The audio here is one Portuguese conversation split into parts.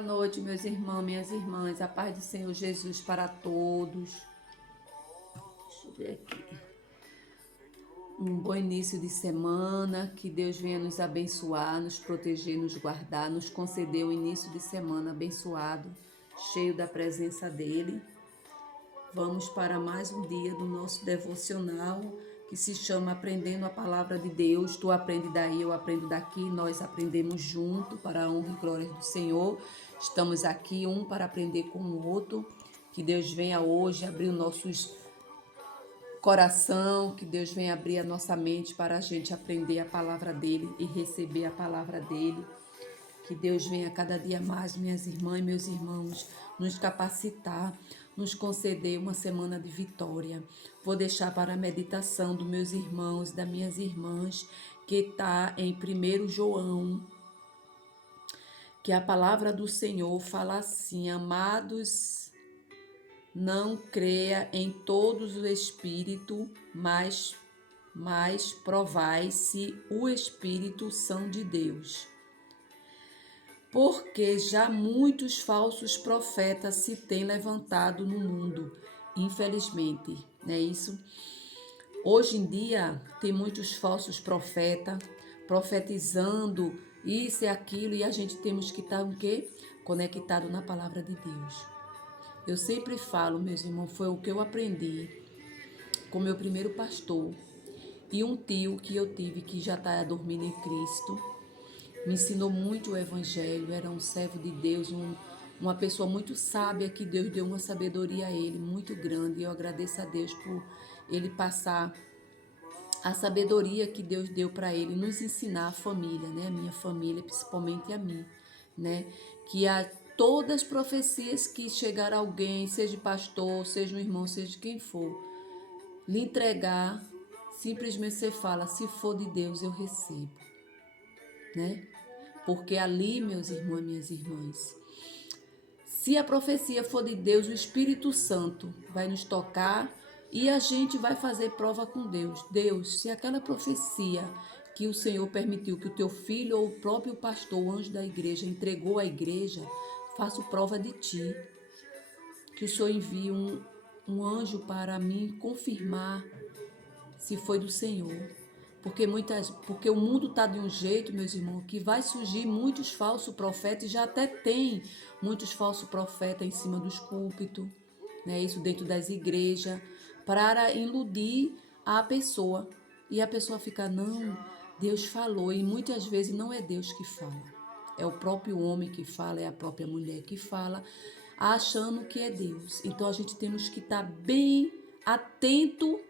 Boa noite, meus irmãos, minhas irmãs. A paz do Senhor Jesus para todos. Deixa eu ver aqui. Um bom início de semana. Que Deus venha nos abençoar, nos proteger, nos guardar, nos conceder um início de semana abençoado, cheio da presença dEle. Vamos para mais um dia do nosso devocional que se chama Aprendendo a Palavra de Deus. Tu aprende daí, eu aprendo daqui, nós aprendemos junto para a honra e glória do Senhor. Estamos aqui um para aprender com o outro. Que Deus venha hoje abrir o nosso coração, que Deus venha abrir a nossa mente para a gente aprender a palavra dele e receber a palavra dele. Que Deus venha cada dia mais, minhas irmãs e meus irmãos, nos capacitar, nos conceder uma semana de vitória. Vou deixar para a meditação dos meus irmãos, das minhas irmãs, que está em 1 João, que a palavra do Senhor fala assim: amados, não creia em todos os espíritos, mas provai se o espírito são de Deus. Porque já muitos falsos profetas se têm levantado no mundo, infelizmente, não é isso? Hoje em dia tem muitos falsos profetas profetizando isso e aquilo, e a gente temos que estar o quê? Conectado na palavra de Deus. Eu sempre falo, meus irmãos, foi o que eu aprendi com meu primeiro pastor e um tio que eu tive que já está dormindo em Cristo. Me ensinou muito o evangelho, era um servo de Deus, uma pessoa muito sábia, que Deus deu uma sabedoria a ele muito grande. E eu agradeço a Deus por ele passar a sabedoria que Deus deu para ele, nos ensinar a família, né? A minha família, principalmente a mim, né? Que todas as profecias que chegar alguém, seja pastor, seja um irmão, seja quem for, lhe entregar, simplesmente você fala: se for de Deus, eu recebo, né? Porque ali, meus irmãos e minhas irmãs, se a profecia for de Deus, o Espírito Santo vai nos tocar e a gente vai fazer prova com Deus. Deus, se aquela profecia que o Senhor permitiu que o teu filho ou o próprio pastor, o anjo da igreja, entregou à igreja, faço prova de ti. Que o Senhor envie um anjo para mim confirmar se foi do Senhor. Porque o mundo está de um jeito, meus irmãos, que vai surgir muitos falsos profetas, e já até tem muitos falsos profetas em cima dos púlpitos, né? Isso dentro das igrejas, para iludir a pessoa. E a pessoa fica: não, Deus falou, e muitas vezes não é Deus que fala. É o próprio homem que fala, é a própria mulher que fala, achando que é Deus. Então a gente temos que estar bem atento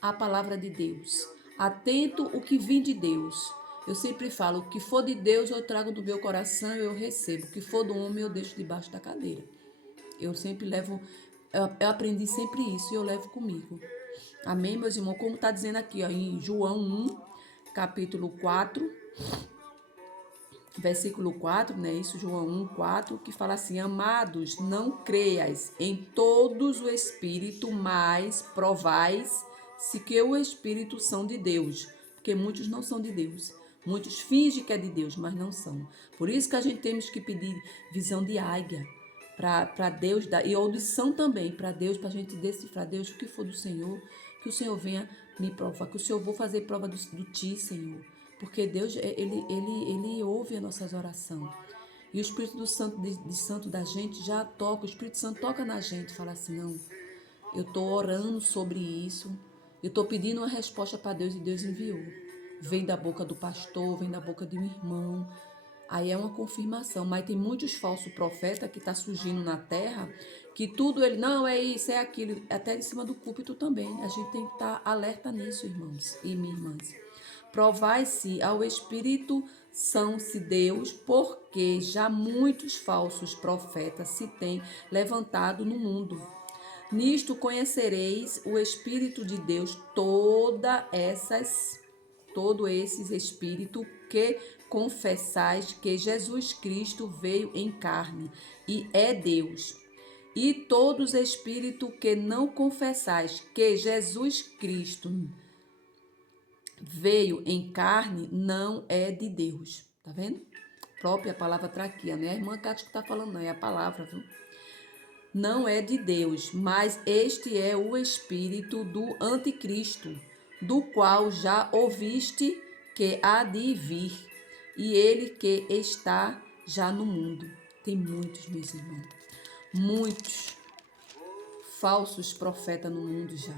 à palavra de Deus, atento o que vem de Deus. Eu sempre falo: o que for de Deus eu trago do meu coração e eu recebo. O que for do homem eu deixo debaixo da cadeira. Eu sempre levo, eu aprendi sempre isso e eu levo comigo. Amém, meus irmãos? Como está dizendo aqui, ó, em João 1, capítulo 4, versículo 4, né? Isso, João 1, 4, que fala assim: amados, não creias em todos o Espírito, mas provais se que o Espírito são de Deus. Porque muitos não são de Deus. Muitos fingem que é de Deus, mas não são. Por isso que a gente temos que pedir visão de águia para Deus, e audição também para Deus, para a gente decifrar: Deus, o que for do Senhor, que o Senhor venha me provar, que o Senhor vou fazer prova do ti, Senhor. Porque Deus, ele ouve as nossas orações. E o Espírito do Santo, de Santo da gente já toca, o Espírito Santo toca na gente, fala assim: não, eu estou orando sobre isso, eu estou pedindo uma resposta para Deus e Deus enviou. Vem da boca do pastor, vem da boca de um irmão. Aí é uma confirmação, mas tem muitos falsos profetas que estão surgindo na terra, que tudo ele, não, é isso, é aquilo, até em cima do púlpito também. A gente tem que estar alerta nisso, irmãos e minhas irmãs. Provai-se ao Espírito são-se Deus, porque já muitos falsos profetas se têm levantado no mundo. Nisto conhecereis o Espírito de Deus, todo esses espírito que confessais que Jesus Cristo veio em carne e é Deus. E todos os espíritos que não confessais que Jesus Cristo veio em carne não é de Deus. Tá vendo? própria palavra traqueia, não é a irmã Cátia que está falando, não, é a palavra, viu? Não é de Deus, mas este é o espírito do anticristo, do qual já ouviste que há de vir, e ele que está já no mundo. Tem muitos, meus irmãos, muitos falsos profetas no mundo já.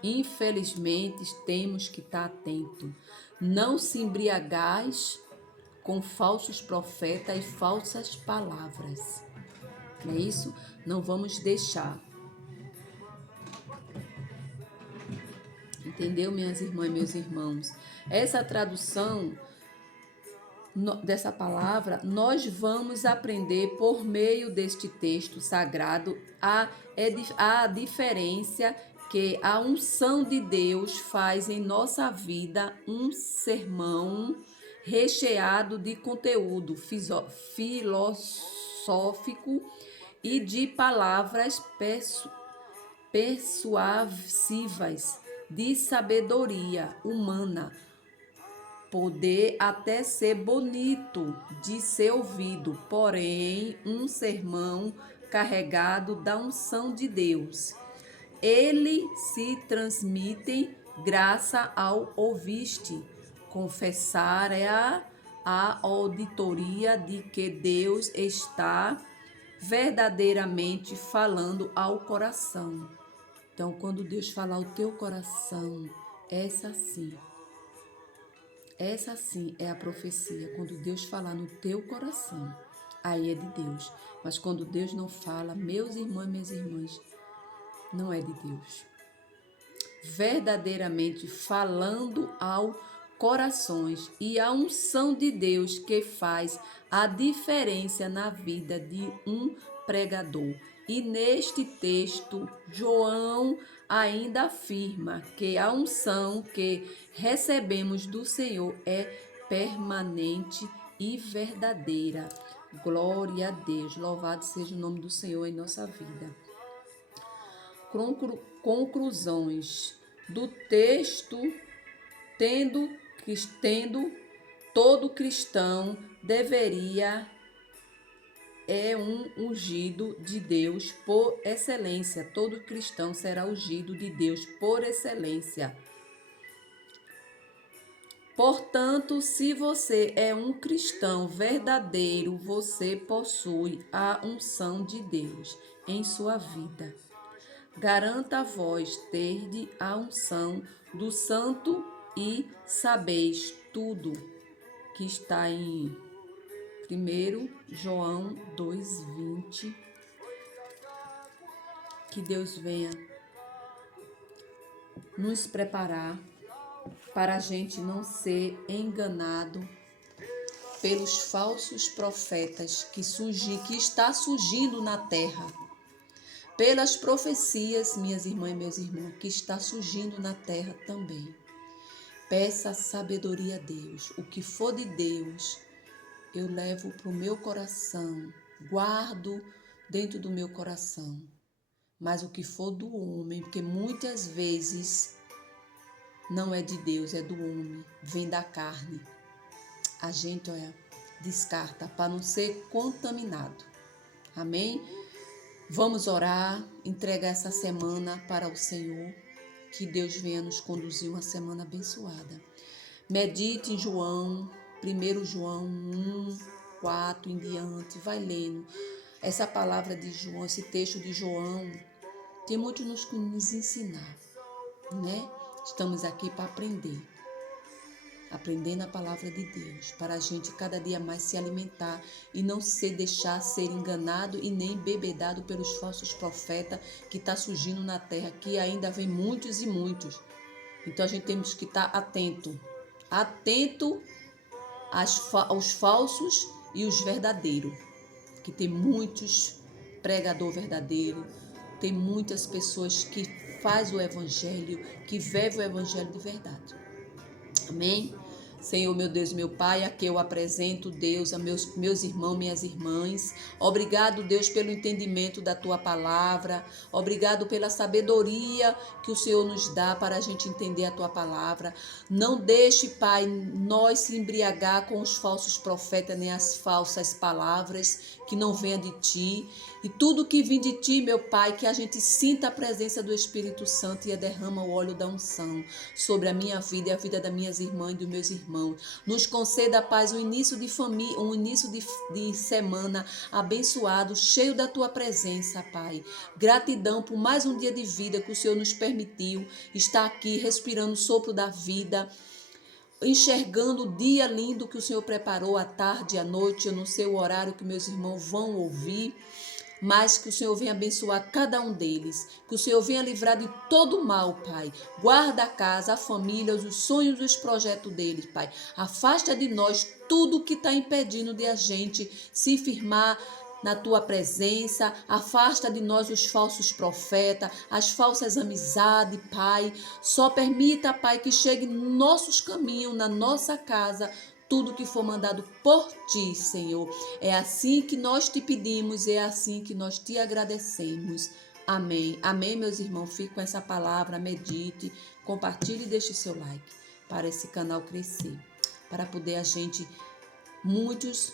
Infelizmente, temos que estar atento. Não se embriagais com falsos profetas e falsas palavras. Não é isso? Não vamos deixar. Entendeu, minhas irmãs e meus irmãos? Essa tradução dessa palavra, nós vamos aprender por meio deste texto sagrado a diferença que a unção de Deus faz em nossa vida, um sermão recheado de conteúdo filosófico e de palavras persuasivas de sabedoria humana, poder até ser bonito de ser ouvido, porém um sermão carregado da unção de Deus. Ele se transmite graças ao ouviste, confessar a auditoria de que Deus está verdadeiramente falando ao coração. Então, quando Deus falar ao teu coração, essa sim é a profecia. Quando Deus falar no teu coração, aí é de Deus. Mas quando Deus não fala, meus irmãos e minhas irmãs, não é de Deus. Verdadeiramente falando ao corações, e a unção de Deus que faz a diferença na vida de um pregador. E neste texto, João ainda afirma que a unção que recebemos do Senhor é permanente e verdadeira. Glória a Deus, louvado seja o nome do Senhor em nossa vida. Conclusões do texto, tendo todo cristão deveria um ungido de Deus por excelência. Todo cristão será ungido de Deus por excelência. Portanto, se você é um cristão verdadeiro, você possui a unção de Deus em sua vida. Garanta vós terdes a unção do Santo e sabeis tudo, que está em 1 João 2,20. Que Deus venha nos preparar para a gente não ser enganado pelos falsos profetas que está surgindo na terra. Pelas profecias, minhas irmãs e meus irmãos, que está surgindo na terra também. Peça sabedoria a Deus. O que for de Deus, eu levo para o meu coração, guardo dentro do meu coração. Mas o que for do homem, porque muitas vezes não é de Deus, é do homem, vem da carne. A gente, descarta para não ser contaminado. Amém? Vamos orar, entregar essa semana para o Senhor, que Deus venha nos conduzir uma semana abençoada. Medite em João, 1 João 1, 4 em diante, vai lendo. Essa palavra de João, esse texto de João, tem muito nos ensinar, né? Estamos aqui para aprendendo a palavra de Deus, para a gente cada dia mais se alimentar e não se deixar ser enganado e nem bebedado pelos falsos profetas que está surgindo na terra, que ainda vem muitos e muitos. Então a gente temos que estar atento aos falsos e os verdadeiros, que tem muitos pregadores verdadeiros, tem muitas pessoas que faz o evangelho, que vive o evangelho de verdade. Amém? Senhor, meu Deus, meu Pai, aqui eu apresento, Deus, a meus irmãos, minhas irmãs. Obrigado, Deus, pelo entendimento da tua palavra. Obrigado pela sabedoria que o Senhor nos dá para a gente entender a tua palavra. Não deixe, Pai, nós se embriagar com os falsos profetas, nem as falsas palavras que não venham de ti. E tudo que vem de ti, meu Pai, que a gente sinta a presença do Espírito Santo e derrama o óleo da unção sobre a minha vida e a vida das minhas irmãs e dos meus irmãos. Nos conceda, paz, um início de família, um início de semana abençoado, cheio da tua presença, Pai. Gratidão por mais um dia de vida que o Senhor nos permitiu estar aqui respirando o sopro da vida, enxergando o dia lindo que o Senhor preparou à tarde e à noite. Eu não sei o horário que meus irmãos vão ouvir, mas que o Senhor venha abençoar cada um deles, que o Senhor venha livrar de todo o mal, Pai. Guarda a casa, a família, os sonhos e os projetos deles, Pai. Afasta de nós tudo que está impedindo de a gente se firmar na tua presença. Afasta de nós os falsos profetas, as falsas amizades, Pai. Só permita, Pai, que chegue nos nossos caminhos, na nossa casa, tudo que for mandado por ti, Senhor. É assim que nós te pedimos, é assim que nós te agradecemos. Amém. Amém, meus irmãos. Fique com essa palavra, medite, compartilhe e deixe seu like para esse canal crescer, para poder a gente, muitos,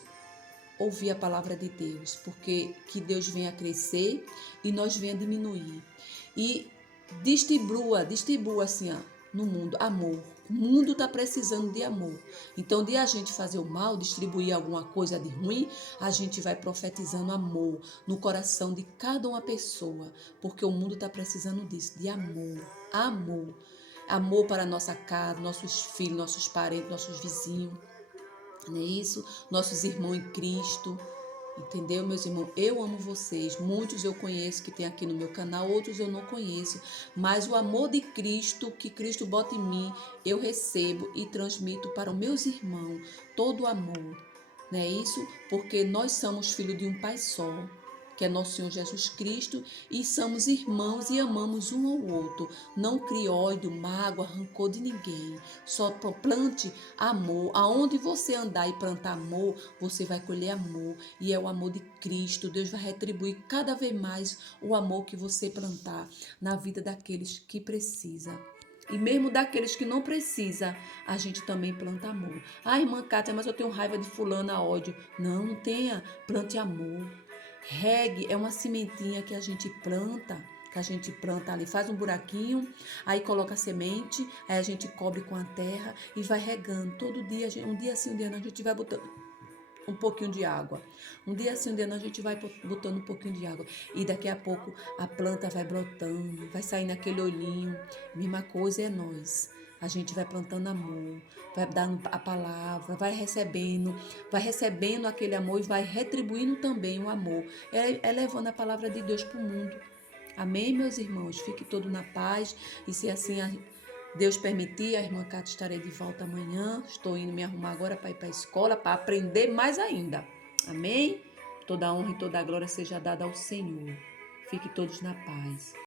ouvir a palavra de Deus, porque que Deus venha crescer e nós venha diminuir. E distribua assim, ó, no mundo, amor. O mundo está precisando de amor. Então, de a gente fazer o mal, distribuir alguma coisa de ruim, a gente vai profetizando amor no coração de cada uma pessoa, porque o mundo está precisando disso, de amor. Amor. Amor para a nossa casa, nossos filhos, nossos parentes, nossos vizinhos. Não é isso? Nossos irmãos em Cristo. Entendeu, meus irmãos? Eu amo vocês. Muitos eu conheço que tem aqui no meu canal, outros eu não conheço. Mas o amor de Cristo, que Cristo bota em mim, eu recebo e transmito para os meus irmãos. Todo o amor. Não é isso? Porque nós somos filhos de um Pai só, que é nosso Senhor Jesus Cristo, e somos irmãos e amamos um ao outro. Não crie ódio, mágoa, rancor de ninguém. Só plante amor. Aonde você andar e plantar amor, você vai colher amor. E é o amor de Cristo. Deus vai retribuir cada vez mais o amor que você plantar na vida daqueles que precisam. E mesmo daqueles que não precisa, a gente também planta amor. Ah, irmã Kátia, mas eu tenho raiva de fulana, ódio. Não, não tenha. Plante amor. Regue é uma sementinha que a gente planta ali, faz um buraquinho, aí coloca a semente, aí a gente cobre com a terra e vai regando. Todo dia, um dia sim, um dia não, a gente vai botando um pouquinho de água. Um dia sim, um dia não, a gente vai botando um pouquinho de água. E daqui a pouco a planta vai brotando, vai saindo aquele olhinho. Mesma coisa é nós. A gente vai plantando amor, vai dando a palavra, vai recebendo aquele amor e vai retribuindo também o amor. É levando a palavra de Deus para o mundo. Amém, meus irmãos? Fique todo na paz. E se assim Deus permitir, a irmã Cátia estarei de volta amanhã. Estou indo me arrumar agora para ir para a escola, para aprender mais ainda. Amém? Toda a honra e toda a glória seja dada ao Senhor. Fique todos na paz.